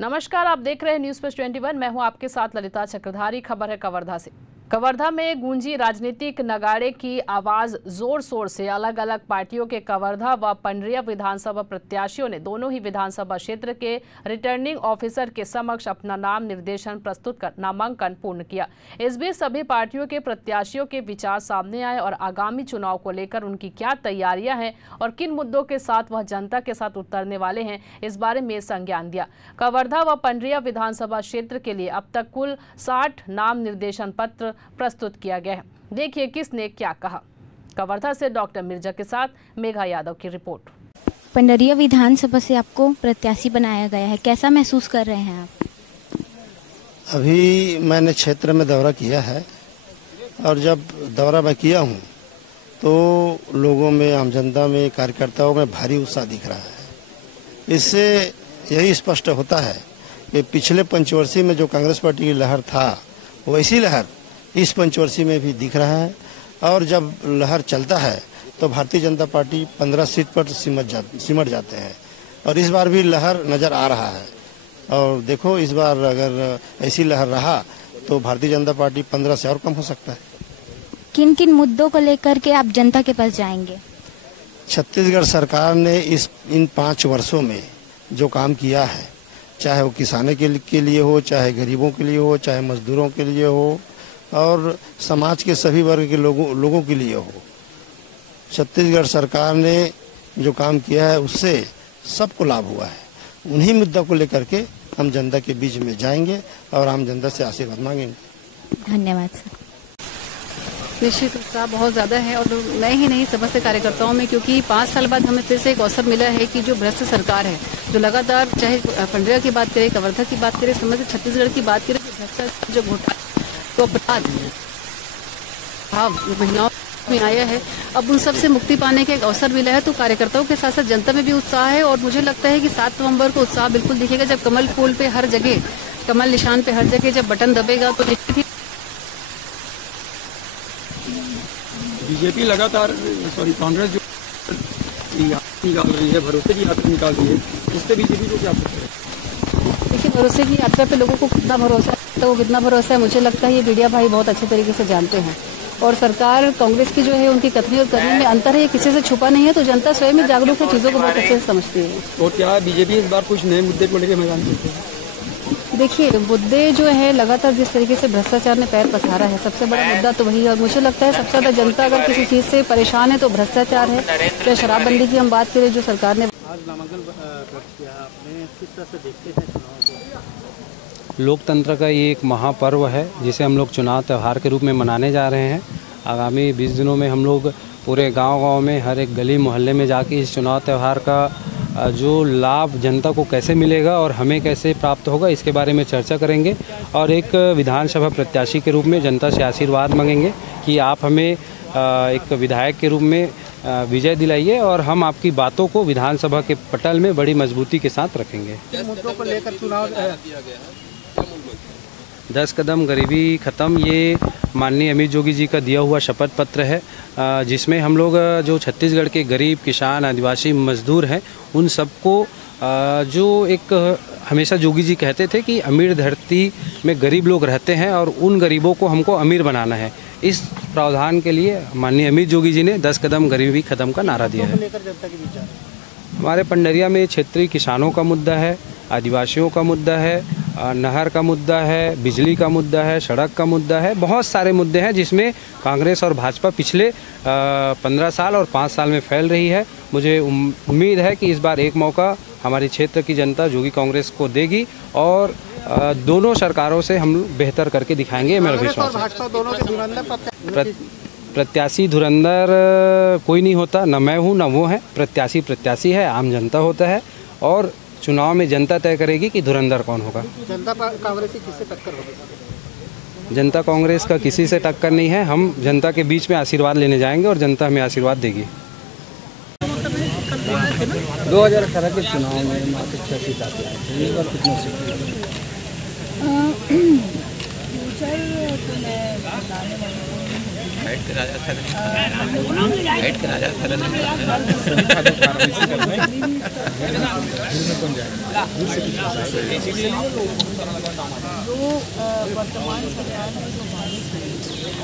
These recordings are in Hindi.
नमस्कार, आप देख रहे हैं न्यूज़ प्लस 21। मैं हूं आपके साथ ललिता चक्रधारी। खबर है कवर्धा से। कवर्धा में गूंजी राजनीतिक नगाड़े की आवाज जोर शोर से। अलग अलग पार्टियों के कवर्धा व पंडरिया विधानसभा प्रत्याशियों ने दोनों ही विधानसभा क्षेत्र के रिटर्निंग ऑफिसर के समक्ष अपना नाम निर्देशन प्रस्तुत कर नामांकन पूर्ण किया। इस बीच सभी पार्टियों के प्रत्याशियों के विचार सामने आए और आगामी चुनाव को लेकर उनकी क्या तैयारियां हैं और किन मुद्दों के साथ वह जनता के साथ उतरने वाले हैं, इस बारे में संज्ञान दिया। कवर्धा व पंडरिया विधानसभा क्षेत्र के लिए अब तक कुल 60 नाम निर्देशन पत्र प्रस्तुत किया गया है। देखिए किसने क्या कहा। कवर्धा से डॉक्टर मिर्जा के साथ मेघा यादव की रिपोर्ट। पंडरिया विधानसभा से आपको प्रत्याशी बनाया गया है, कैसा महसूस कर रहे हैं आप? अभी मैंने क्षेत्र में दौरा किया है और जब दौरा मैं किया हूँ तो लोगों में, आम जनता में, कार्यकर्ताओं में भारी उत्साह दिख रहा है। इससे यही स्पष्ट होता है कि पिछले पंचवर्षीय में जो कांग्रेस पार्टी की लहर था, वैसी लहर इस पंचवर्षीय में भी दिख रहा है। और जब लहर चलता है तो भारतीय जनता पार्टी 15 सीट पर सिमट जाते हैं और इस बार भी लहर नज़र आ रहा है। और देखो, इस बार अगर ऐसी लहर रहा तो भारतीय जनता पार्टी 15 से और कम हो सकता है। किन किन मुद्दों को लेकर के आप जनता के पास जाएंगे? छत्तीसगढ़ सरकार ने इन 5 वर्षों में जो काम किया है, चाहे वो किसानों के लिए हो, चाहे गरीबों के लिए हो, चाहे मजदूरों के लिए हो और समाज के सभी वर्ग के लोगों के लिए हो, छत्तीसगढ़ सरकार ने जो काम किया है उससे सबको लाभ हुआ है। उन्हीं मुद्दों को लेकर के हम जनता के बीच में जाएंगे और हम जनता से आशीर्वाद मांगेंगे। धन्यवाद सर। निश्चित उत्साह बहुत ज़्यादा है और नए ही नहीं समस्त कार्यकर्ताओं में, क्योंकि 5 साल बाद हमें फिर से एक अवसर मिला है कि जो भ्रष्ट सरकार है, जो लगातार चाहे पंडरिया की बात करें, कवर्धा की बात करें, समस्त छत्तीसगढ़ की बात करें, भ्रष्टाचार, जो घोटाला, तो अपराध महिलाओं में आया है, अब उन सब से मुक्ति पाने के एक अवसर मिला है। तो कार्यकर्ताओं के साथ साथ जनता में भी उत्साह है और मुझे लगता है कि 7 नवंबर को उत्साह बिल्कुल दिखेगा, जब कमल फूल पे हर जगह, कमल निशान पे हर जगह जब बटन दबेगा तो बीजेपी लगातार कांग्रेस जो निकाल रही है, भरोसे की यात्रा निकाल रही है, इससे बीजेपी को क्या पता है? देखिए, भरोसे की यात्रा पे लोगों को कितना भरोसा है, तो कितना भरोसा है, मुझे लगता है ये मीडिया भाई बहुत अच्छे तरीके से जानते हैं। और सरकार कांग्रेस की जो है, उनकी कथनी और करनी में अंतर है, ये किसी से छुपा नहीं है। तो जनता स्वयं ही जागरूक है, चीज़ों को बहुत अच्छे से समझती है। और क्या बीजेपी इस बार कुछ नए मुद्दे को लेकर मैदान में? देखिए, मुद्दे जो है लगातार जिस तरीके से भ्रष्टाचार ने पैर पसारा है, सबसे बड़ा मुद्दा तो वही है। और मुझे लगता है सबसे ज़्यादा जनता अगर किसी चीज़ से परेशान है तो भ्रष्टाचार है। चाहे शराबबंदी की हम बात करें, जो सरकार ने आज नामांकन किया, आपने किस तरह से देखते हैं चुनाव को? लोकतंत्र का ये एक महापर्व है जिसे हम लोग चुनाव त्यौहार के रूप में मनाने जा रहे हैं। आगामी 20 दिनों में हम लोग पूरे गांव-गांव में, हर एक गली मोहल्ले में जाके इस चुनाव त्यौहार का जो लाभ जनता को कैसे मिलेगा और हमें कैसे प्राप्त होगा, इसके बारे में चर्चा करेंगे। और एक विधानसभा प्रत्याशी के रूप में जनता से आशीर्वाद मांगेंगे कि आप हमें एक विधायक के रूप में विजय दिलाइए और हम आपकी बातों को विधानसभा के पटल में बड़ी मजबूती के साथ रखेंगे। मुद्दों को लेकर चुनाव 10 कदम गरीबी ख़त्म, ये माननीय अमित जोगी जी का दिया हुआ शपथ पत्र है, जिसमें हम लोग जो छत्तीसगढ़ के गरीब, किसान, आदिवासी, मजदूर हैं, उन सबको जो एक हमेशा जोगी जी कहते थे कि अमीर धरती में गरीब लोग रहते हैं और उन गरीबों को हमको अमीर बनाना है, इस प्रावधान के लिए माननीय अमित जोगी जी ने 10 कदम गरीबी ख़त्म का नारा दिया है। हमारे पंडरिया में क्षेत्रीय किसानों का मुद्दा है, आदिवासियों का मुद्दा है, नहर का मुद्दा है, बिजली का मुद्दा है, सड़क का मुद्दा है, बहुत सारे मुद्दे हैं जिसमें कांग्रेस और भाजपा पिछले 15 साल और 5 साल में फैल रही है। मुझे उम्मीद है कि इस बार एक मौका हमारे क्षेत्र की जनता जोगी कांग्रेस को देगी और दोनों सरकारों से हम बेहतर करके दिखाएंगे, मेरा विश्वास है। प्रत्याशी धुरंधर कोई नहीं होता, न मैं हूँ न वो है। प्रत्याशी प्रत्याशी है, आम जनता होता है और चुनाव में जनता तय करेगी कि धुरंधर कौन होगा। जनता कांग्रेस की किससे टक्कर होगी? जनता कांग्रेस का किसी से टक्कर नहीं है। हम जनता के बीच में आशीर्वाद लेने जाएंगे और जनता हमें आशीर्वाद देगी। 2018 के चुनाव में मात्र 6 सीट आती है, इस बार कितना सीट? हाइट के राजा सदन जो वर्तमान सरकार में जो बारिश है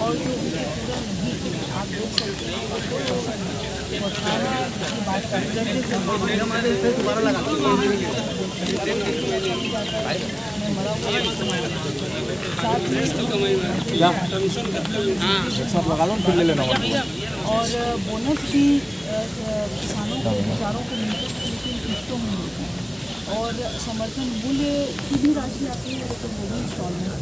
और जो उनके पूरा नहीं है, आप देख सकते हैं की बात करते हैं और बोनस भी किसानों को बेचारों को मिलते हैं, लेकिन किस्तों में मिलते हैं और समर्थन मूल्य की भी राशि आती है, लेकिन वो भी इंस्टॉलमेंट।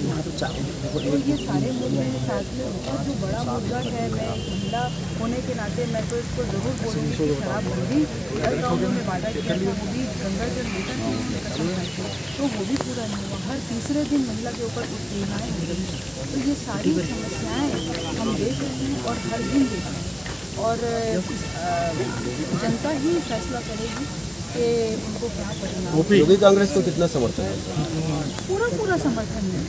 तो ये सारे मूल्य साथ में और जो बड़ा मुद्दा है, मैं एक महिला होने के नाते मैं तो इसको ज़रूर बोलूँगी कि शराबबंदी हर गाँव में वादा किया था, वो भी गंगा जल मिशन तो वो भी पूरा नहीं हुआ। हर तीसरे दिन महिला के ऊपर उत्पीड़नाएँ हो रही हैं। तो ये सारी समस्याएँ हम देख रहे हैं और हर दिन देख रहे हैं और जनता ही फैसला करेगी कि उनको क्या परिणाम। योगी कांग्रेस को कितना समर्थन है? पूरा समर्थन है,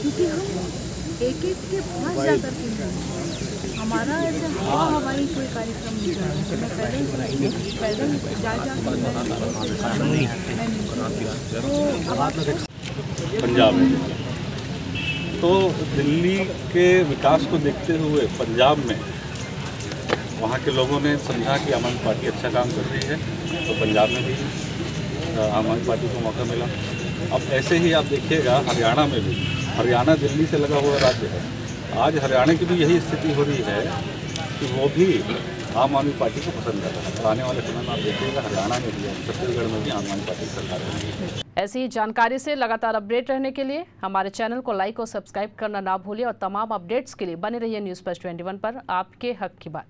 क्योंकि हम एक के पास जाकर के हमारा ऐसे हवाई कोई कार्यक्रम नहीं कर रहे हैं। मैं पैदल जा पंजाब में तो दिल्ली के विकास को देखते हुए पंजाब में वहाँ के लोगों ने समझा कि आम आदमी पार्टी अच्छा काम कर रही है, तो पंजाब में भी आम आदमी पार्टी को मौका मिला। अब ऐसे ही आप देखिएगा हरियाणा में भी, हरियाणा दिल्ली से लगा हुआ राज्य है, आज हरियाणा की भी यही स्थिति हो रही है कि वो भी आम आदमी पार्टी को पसंद कर रहा है। आने वाले समय में आप देखिएगा हरियाणा में भी, छत्तीसगढ़ में भी आम आदमी पार्टी की सरकार बनेगी। ऐसी जानकारी से लगातार अपडेट रहने के लिए हमारे चैनल को लाइक और सब्सक्राइब करना ना भूलिए और तमाम अपडेट्स के लिए बने रहिए न्यूज़ फर्स्ट 21 पर। आपके हक की बात।